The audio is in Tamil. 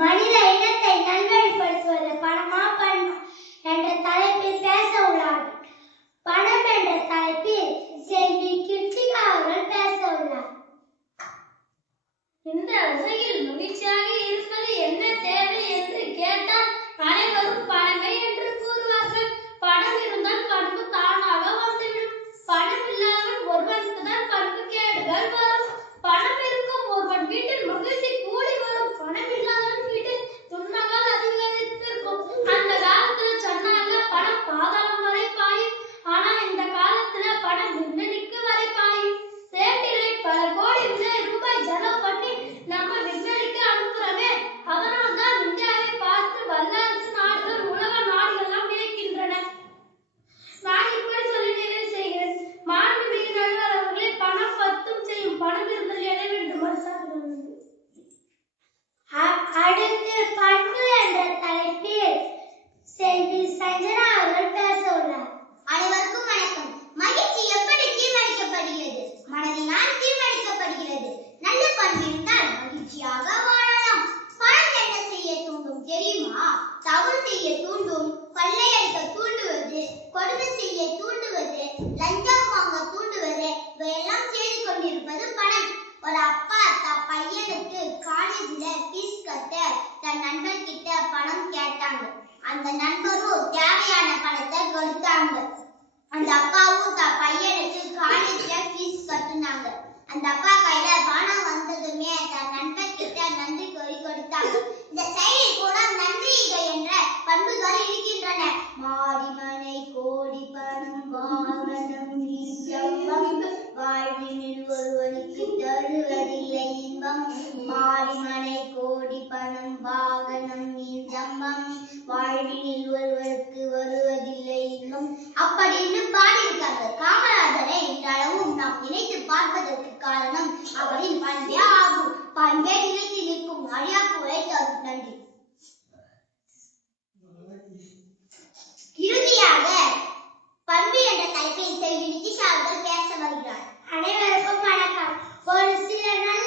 மனித இனத்தை நல்வழிப்படுத்துவது பணமா பண்பா என்ற தலைப்பில் பேச உள்ளார். பணம் என்ற தலைப்பில் செல்வி கிருத்திகா அவர்கள் பேச உள்ளார். இந்த உலகில் மகிழ்ச்சியாக இருப்பது என்ன தேவை என்று கேட்டால் அனைவரும் பணமே என்று கூறுவார்கள். பணம் இருந்தால் பண்பு தானாக வந்துவிடும். பணம் இல்லாதவன் ஒருவனுக்கு தான் பண்பு கேடுகள் வரும். பணம் இருக்கும் ஒருவன் வீட்டில் மகிழ்ச்சி கூடி வரும். பணம் இல்லாதவன் வீட்டில் துன்பங்கள் அதிகரித்திருக்கும். அந்த காலத்துல சொன்னாங்க பணம் பாதாளம் வரை பாயும். ஆனா இந்த காலத்துல பணம் விண்வெளிக்கு வரை பாயும். சேட்டிலை பல கோடி ரூபாய் செலவு பண்ணி நம்ம விண்வெளிக்கு அனுப்புறோமே. அதனால்தான் இந்தியாவை பார்த்து வல்லரசு நாடுகள் உலக நாடுகள்லாம் வியக்கின்றன. நான் இப்படி சொல்லி நிறைவு செய்கிறேன். மாண்புமிகு நடுவர் அவர்களே, பணம் பத்தும் செய்யும். பணம் இருந்தால் எதை வேண்டும் அடுத்து பண்பு என்ற தலைப்பில் செல்வி சஞ்சனா அவர்கள் பேச உள்ளார். அனைவருக்கும் வணக்கம். மகிழ்ச்சி எப்படி தீர்மானிக்கப்படுகிறது? மனதினால் தீர்மானிக்கப்படுகிறது. நல்ல பண்பு இருந்தால் மகிழ்ச்சியாக வாழலாம். பணம் என்ன செய்ய தூண்டும் தெரியுமா? தவறு செய்ய தூண்டும், கொள்ளையடிக்க தூண்டுவது, கொடுமை செய்ய தூண்டுவது, லஞ்சம் வாங்க தூண்டுவது, இவையெல்லாம் செய்து கொண்டிருப்பது பணம். ஒரு அப்பா தன் பையனுக்கு காலேஜ்ல ஃபீஸ் கட்ட தன் நண்பர்கிட்ட பணம் கேட்டாங்க. அந்த நண்பரும் தேவையான பணத்தை கொடுத்தாங்க. அந்த அப்பாவும் தன் பையனுக்கு காலேஜ்ல ஃபீஸ் கட்டுனாங்க. அந்த அப்பா கையில பணம் வந்ததுமே தன் நண்பர் கிட்ட நன்றி கூறி கொடுத்தாங்க. இந்த செயலில் கூட நன்றிகை என்ற பண்புகள் இருக்கின்றன. மாடி மனை கோடி பணம் வாகனம் வாழ்வினில் ஒருவனுக்கு தருவதில்லை இன்பம். மாடி மனை கோடி பணம் வாகனம் ஜம்பம் வாழ்வினில் ஒருவருக்கு வருவதில்லை இன்பம் அப்படின்னு பாடியிருக்காங்க. காமராஜரை இன்றளவும் நாம் நினைத்து பார்ப்பதற்கு காரணம் அவரின் பண்பே ஆகும். பண்பே நிலைத்து நிற்கும். அழியாக்கு உழைத்தவர். நன்றி. இறுதியாக பண்பு என்ற தலைப்பில் செல்வி நிதிஷா அவர்கள் பேச வருகிறார். அனைவருக்கும் வணக்கம். ஒரு சில நல்ல